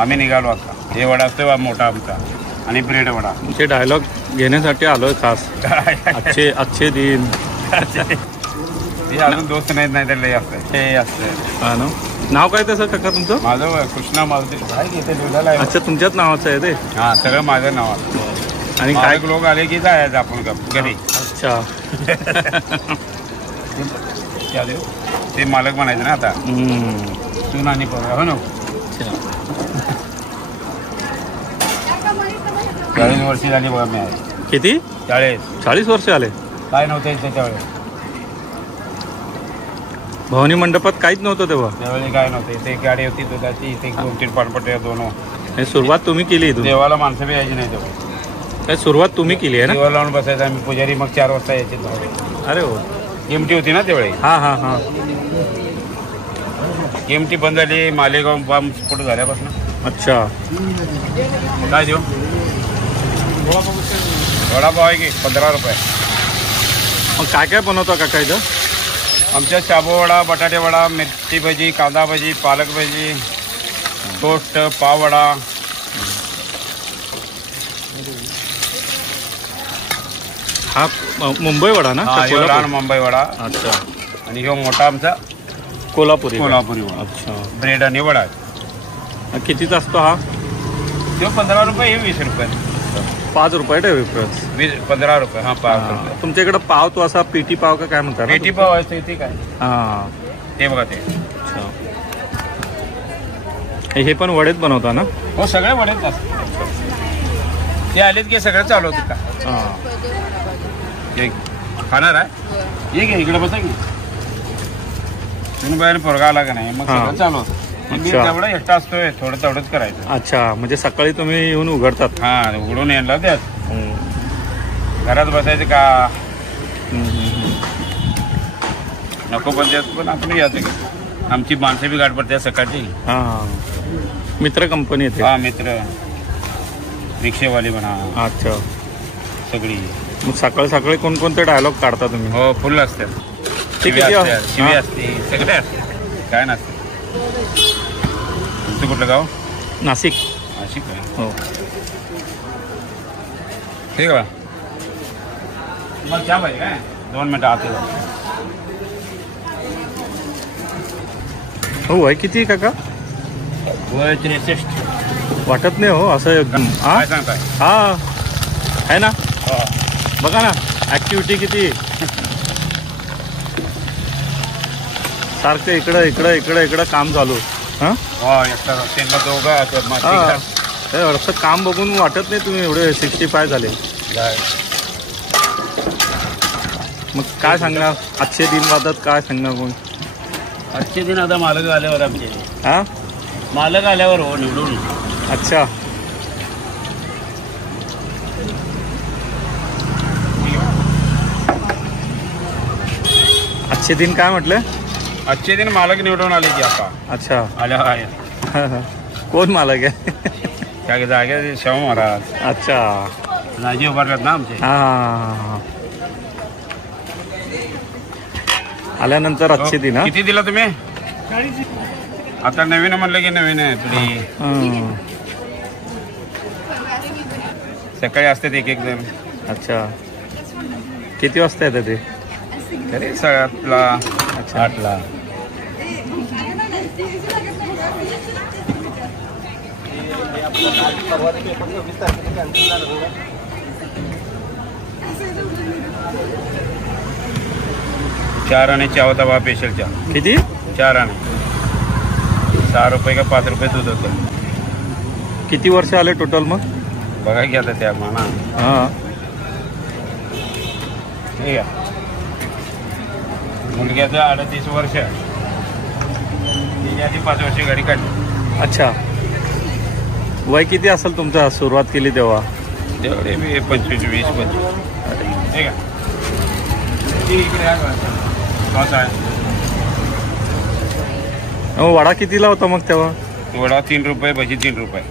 आम्ही निघालो आता. हे वडा असतो मोठा आमचा आणि ब्रेड वडा. तुमचे डायलॉग घेण्यासाठी आलोय खास. अच्छे दिन. हे अजून दोस्त नाही तर लय असतं हे असतं. हा ना. नाव काय तसं काका तुमचं? माझं कृष्णा मारुती काय घेते दुधाला. अच्छा तुमच्याच नावाचं आहे ते? हा सगळं माझं नाव आहे. आणि काय लोक आले की जायचं आपण घरी. अच्छा. ते मालक म्हणायचं ना आता. तू नानी पोरगा हो ना. 40 वर्षी झाली बघा मी आहे. किती? 40 वर्ष आले. काय नव्हतं इथे त्यावेळेस. भवानी मंडपात काहीच नव्हतं तेव्हा. त्यावेळी काय नव्हतं. इथे एक गाडी होती दुधाची. इथे 2-3 पानपट्ट्या 2. सुरुवात तुम्ही केली. देवाला माणसं बी यायची नाही तेव्हा. सुरुवात तुम्ही केली आहे ना? देवाला लावून बसायचं आम्ही. पुजारी मग 4 वाजता यायचे. अरे हो. एमटी होती ना त्यावेळी. हा. एमटी बंद झाली मालेगाव बॉम्ब स्फोट झाल्यापासून. अच्छा. काय देऊ? वडापाव आहे की 15 रुपये. मग काय काय बनवता काका इथं? आमच्या शाबू वडा, बटाटे वडा, मिरची भजी, कांदा भजी, पालक भजी, टोस्ट, पाव वडा. हा मुंबई वडा ना? लहान मुंबई वडा. अच्छा. आणि ह्यो मोठा आमचा कोल्हापुरी वडा. अच्छा. ब्रेड आणि वडा. कितीचा असतो हा? तो 15 रुपये. हे 20 रुपये. 5 रुपये डिफरन्स. 15 रुपये. हा 5 रुपये. तुमच्या इकडे पाव तो असा पीटी पाव का काय म्हणतात? पेटी पाव आहे इथे काय. हा ते बघा ते. अच्छा. हे पण वडेच बनवता ना? हो सगळे वडेच असतात. ते आलेत की सगळं चालू होतं का. खाणार आहे. ये घे इकडे बसा की. तुम्ही बाहेर पोरगा आला का नाही मग सगळं चालू होतं. तेवढं एकटा असतोय. थोडं तेवढंच करायचं. अच्छा. म्हणजे सकाळी तुम्ही येऊन उघडतात? हा उघडून यायला त्यात. घरात बसायचं का नको. पण त्यात पण आपण यायचं की. आमची माणसं बी गाठ पडते सकाळची. हा मित्र कंपनी येते. हा मित्र रिक्षेवाली म्हणा. अच्छा. सगळी. मग सकाळी कोणकोणते डायलॉग काढता तुम्ही? हो फुल असतात. शिवी असते सगळे असते. काय नसते. तुमचं कुठलं गाव? नाशिक. नाशिक आहे. हो. ठीक आहे. मग चहा पाहिजे काय? 2 मिनिटं आत. हो वय किती काका? वय 63. वाटत नाही हो असं. काय सांगताय? हा आहे ना. बघा ना ऍक्टिव्हिटी किती. सारखं इकडं काम चालू. असं काम बघून वाटत नाही तुम्ही एवढे 65 झाले. मग काय सांगणार आजचे दिन वादत काय सांगणार कोण? आजचे दिन आता मालक आल्यावर आमचे. हा मालक आल्यावर हो निवडून. अच्छा. आजचे दिन काय म्हटलं? आजचे दिन मालक निवडून आले की आता. अच्छा. आल्यावर आहे. कोण मालक आहे? त्या जागे शाहू महाराज. अच्छा. राजे उभारल्यात ना आमचे. हा आल्यानंतर आजचे दिन. किती दिला तुम्ही? आता नवीन म्हणलं की नवीन आहे थोडी. सकाळी असतात एक जण. अच्छा. किती वाजता येतं ते? तरी 7ला 8ला. चार आणे चहा होता बा. स्पेशल चहा. किती? 4 आणे. 6 रुपये का 5 रुपये दूध होतं. किती वर्ष आले टोटल मग? बघा की आता त्या म्हणा. हा ठीक आहे. मुलग्याचं 38 वर्ष. त्याच्या आधी 5 वर्ष गाडी काढली. अच्छा. वय किती असेल तुमचा सुरुवात केली तेव्हा? तेवढे मी 25, 20, 25. ठीक आहे. इकडे वडा कितीला होता मग तेव्हा? वडा 3 रुपये. भजी 3 रुपये.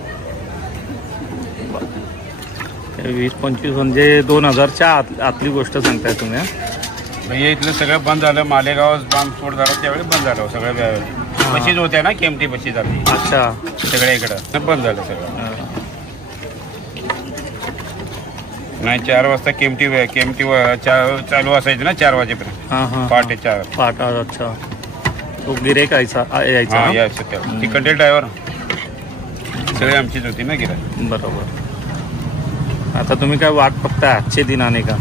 20-25 म्हणजे 2000च्या आतली गोष्ट सांगताय तुम्ही? भैया इथलं सगळं बंद झालं. मालेगाव बॉम्ब स्फोट झाला त्यावेळी बंद झालं सगळं. बशीच होत्या ना, केमटी बशी जाते अच्छा. सगळ्या इकडं, बंद झालं सगळं. नाही 4 वाजता केमटी चालू असायची ना 4 वाजेपर्यंत, हा हा. पहाटे 4. पाटा. अच्छा. तो गिरेक यायचा हा, यायचं त्याला. ती कंटेल ड्रायव्हर सगळी आमचीच होती ना गिऱ्हाईक. बरोबर. आता तुम्ही काय वाट बघताय आजचे दिन आणे का?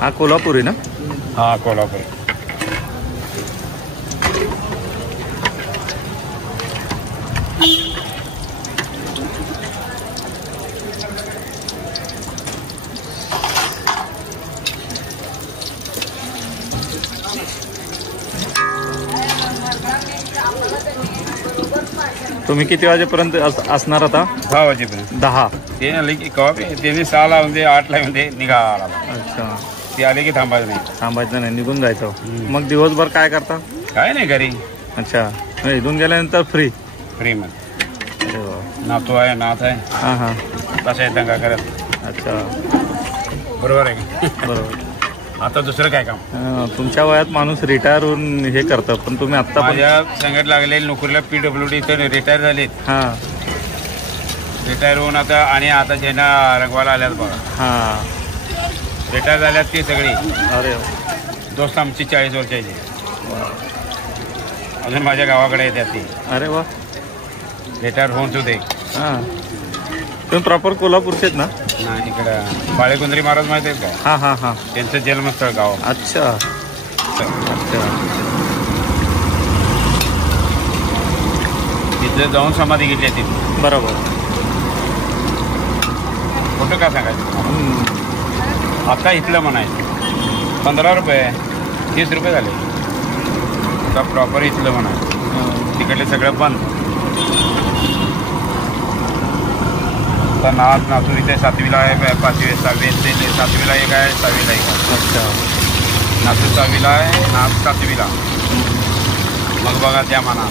हा कोल्हापुरी ना? हा, कोल्हापूर. तुम्ही किती वाजेपर्यंत असणार आता? 10 वाजेपर्यंत. 10. ते आले की कवा त्यांनी 6ला म्हणजे 8ला म्हणजे निघाला. अच्छा. ते आले की थांबायचं नाही. थांबायचं नाही, निघून जायचं. मग दिवसभर काय करता? काय नाही घरी. अच्छा. इथून गेल्यानंतर फ्री? फ्री मध्ये. नातू आहे, नाथ आहे. हां हां. कसं आहे दंगा करत. अच्छा. बरोबर आहे. बरोबर. आता दुसरं काय काम. तुमच्या वयात माणूस रिटायर होऊन हे करतं, पण तुम्ही आता माझ्या संगत लागलेले नोकरीला PWD इथे रिटायर झालेत. हां. रिटायर होऊन आता ज्यांना रंगवाला आल्यात बघा. हां. रिटायर झाल्यात ती सगळी. अरे दोस्त आमची 40 वर्षाची अजून माझ्या गावाकडे येतात ती. अरे वा. रिटायर होऊन सुद्धा. हां. तुम्ही प्रॉपर कोल्हापूरचेच ना? नाही, इकडं बाळेकुंद्री महाराज माहिती आहेत का? हां हां हां. त्यांचं जन्मस्थळ गाव. अच्छा. अच्छा. तिथं जाऊन समाधी घेतली आहे तिथे. बरोबर. कुठं काय सांगायचं. आता इथलं म्हणायचं 15 रुपये 30 रुपये झाले. आता प्रॉपर इथलं म्हणायचं. तिकडले सगळं बंद. आता नातू इथे 7वीला आहे, 5वी 6वी 7वीला एक आहे, 6वीला एक आहे. अच्छा. नातू 6वीला आहे, नात 7वीला. मग बघा त्या म्हणा